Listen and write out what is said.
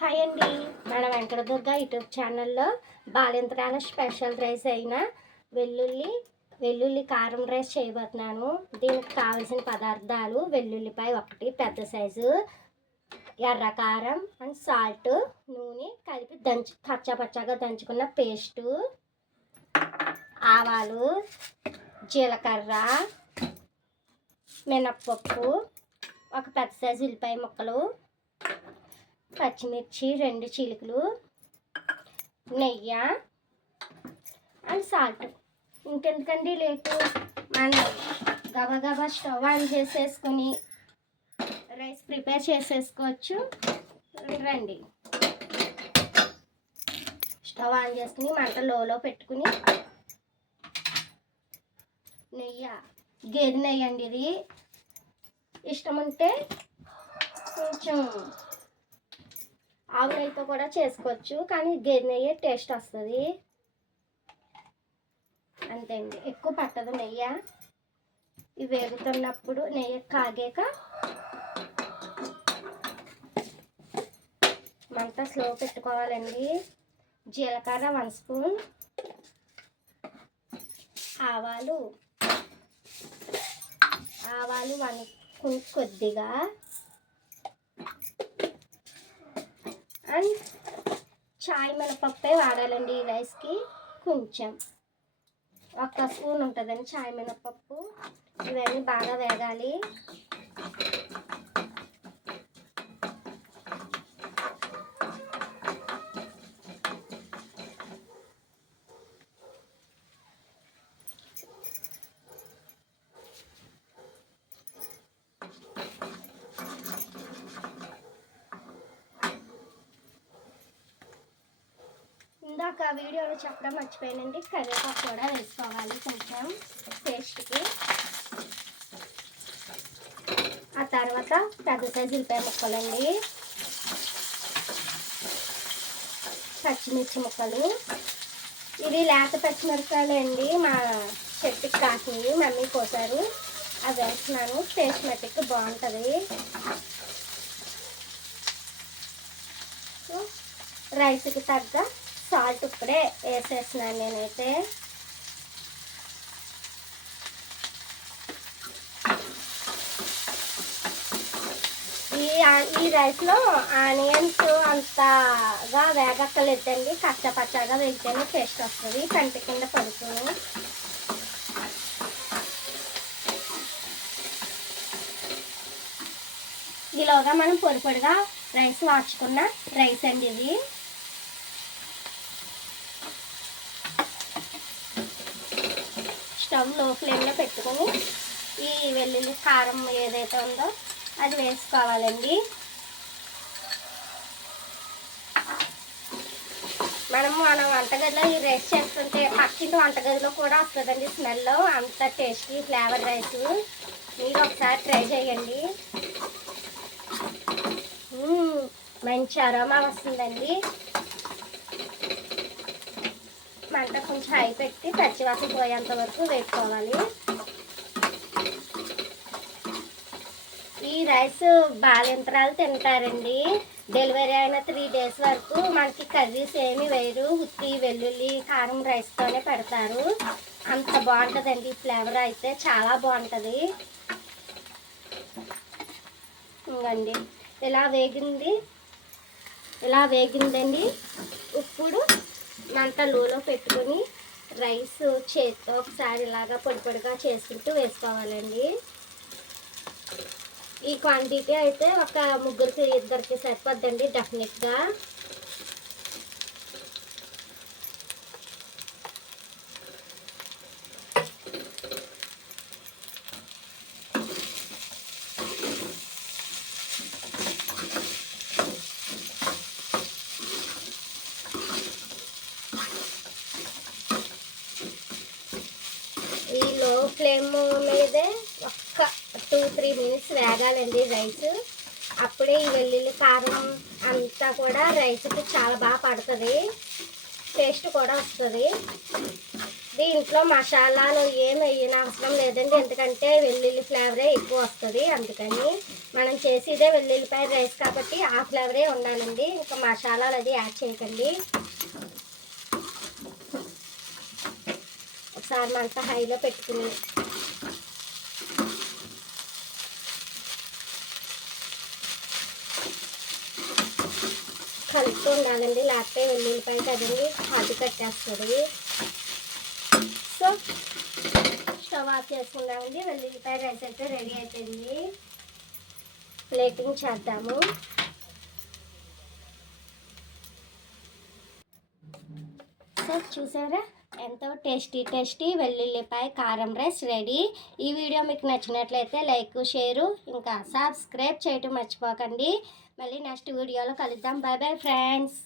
Hi అండి, మన Venkatadurga YouTube ఛానల్లో బాలింతరాల స్పెషల్ రైస్ అయిన వెల్లుల్లి కారం రైస్ చేయబోతున్నాను. దీనికి కావాల్సిన పదార్థాలు: వెల్లుల్లిపాయ ఒకటి పెద్ద సైజు, ఎర్ర కారం అండ్ సాల్ట్, నూనె కలిపి కచ్చాపచ్చాగా దంచుకున్న పేస్టు, ఆవాలు, జీలకర్ర, మినప్పప్పు, ఒక పెద్ద సైజు ఉల్లిపాయ ముక్కలు, పచ్చిమిర్చి 2 చిలుకలు, నెయ్యి అండ్ సాల్ట్. ఇంకెందుకండి లేటు, మనం గబగబా స్టవ్ ఆన్ చేసేసుకొని రైస్ ప్రిపేర్ చేసేసుకోవచ్చు. రండి, స్టవ్ ఆన్ చేసుకుని మంట లోలో పెట్టుకుని నెయ్యి, గేదె నెయ్యి అండి, ఇది ఇష్టం ఉంటే కొంచెం ఆవు నెయ్యితో కూడా చేసుకోవచ్చు, కానీ గేదె నెయ్యి టేస్ట్ వస్తుంది. అంతే అండి, ఎక్కువ పట్టదు నెయ్యి. ఇవి వేగుతున్నప్పుడు నెయ్యి కాగాక మంట స్లో పెట్టుకోవాలండి. జీలకర్ర 1 స్పూన్, ఆవాలు 1 కొద్దిగా, అండ్ చాయ్ మినపప్పే వాడాలండి ఈ రైస్కి. కొంచెం 1 స్పూన్ ఉంటుందండి చాయ్ మినపప్పు. ఇవన్నీ బాగా వేగాలి. ఇందాక వీడియోలో చెప్పడం మర్చిపోయానండి, కరివేపాకు కూడా వేసుకోవాలి కొంచెం టేస్ట్కి. ఆ తర్వాత పెద్ద సైజు ఉల్లిపాయ ముక్కలండి, పచ్చిమిర్చి ముక్కలు. ఇవి లేత పచ్చిమిరపకాయలు అండి, మా చెట్టుకి కాసినవి, మమ్మీ కోసారు. అవి వేస్తున్నాను, టేస్ట్ మట్టికి బాగుంటుంది. రైస్కి తగ్గ సాల్ట్ ఇప్పుడే వేసేస్తున్నాను నేనైతే. ఈ రైస్లో ఆనియన్స్ అంతగా వేగక్కలేదండి, కచ్చపచ్చగా వేగితేనే టేస్ట్ వస్తుంది, కంటి కింద పడుతుంది. ఈలోగా మనం పొడిగా రైస్ వార్చుకున్న రైస్ అండి ఇది. స్టవ్ లో ఫ్లేమ్లో పెట్టుకొని ఈ వెల్లుల్లి కారం ఏదైతే ఉందో అది వేసుకోవాలండి. మన వంటగదిలో ఈ రైస్ చేస్తుంటే పక్కింటి వంటగదిలో కూడా వస్తుందండి స్మెల్, అంత టేస్టీ ఫ్లేవర్ రైస్. మీరు ఒకసారి ట్రై చేయండి, మంచి అరోమా వస్తుందండి. మంట కొంచెం హై పెట్టి పచ్చివాసన పోయేంత వరకు వేసుకోవాలి. ఈ రైస్ బాలింతరాలు తింటారండి. డెలివరీ అయిన 3 days వరకు మనకి కర్రీస్ ఏమి వేయరు, ఉత్తి వెల్లుల్లి కారం రైస్తోనే పెడతారు. అంత బాగుంటుందండి, ఫ్లేవర్ అయితే చాలా బాగుంటుంది. ఇంకండి ఇలా వేగిందండి. ఇప్పుడు మంట లోలో పెట్టుకొని రైస్ చేతితో ఒకసారి ఇలాగా పొడిగా చేసుకుంటూ వేసుకోవాలండి. ఈ క్వాంటిటీ అయితే ఒక 3-2 సరిపోద్దండి డెఫినెట్గా. ఈ లో ఫ్లేమ్ మీదే ఒక్క 2-3 మినిట్స్ వేగాలండి రైస్. అప్పుడే ఈ వెల్లుల్లి కారం అంతా కూడా రైస్కి చాలా బాగా పడుతుంది, టేస్ట్ కూడా వస్తుంది. ఇంట్లో మసాలాలు ఏం వేయని అవసరం లేదండి, ఎందుకంటే వెల్లుల్లి ఫ్లేవరే ఎక్కువ వస్తుంది. అందుకని మనం చేసేదే వెల్లుల్లిపాయ రైస్ కాబట్టి ఆ ఫ్లేవరే ఉండాలండి. ఇంకా మసాలాలు అది యాడ్ చేయకండి. ఒకసారి మంట హైలో పెట్టుకుని కలుపుతూ ఉండాలండి, లేకపోతే వెల్లుల్లిపాయ కదండి అది కట్టేస్తుంది. సో స్టవ్ ఆఫ్ చేసుకున్నామండి. వెల్లుల్లిపాయ రైస్ అయితే రెడీ అయిపోయింది. ప్లేటింగ్ చేద్దాము. సో చూసారా, ఎంతో టేస్టీ వెల్లుల్లిపాయ కారం రైస్ రెడీ. ఈ వీడియో మీకు నచ్చినట్లయితే లైక్, షేరు, ఇంకా సబ్స్క్రైబ్ చేయటం మర్చిపోకండి. మళ్ళీ నెక్స్ట్ వీడియోలో కలుద్దాం. Bye bye friends.